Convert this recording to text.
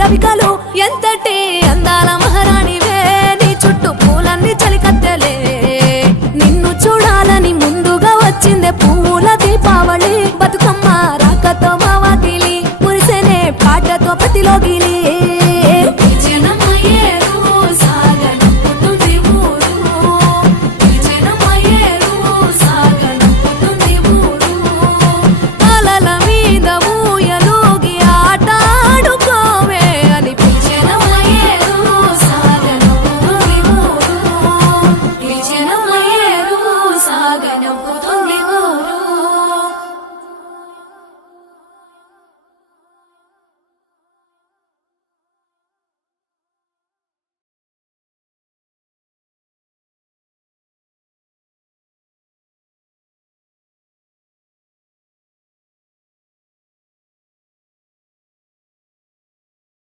రవికలు ఎంతటి అందాల మహారాణివే నీ చుట్టూ పూలన్నీ చలికత్తెలే నిన్ను చూడాలని ముందుగా వచ్చిందే పూల దీపావళి బతుకమ్మ రాకతో మా వాకిలి మురిసెనే పాటతో ప్రతిలోగిలి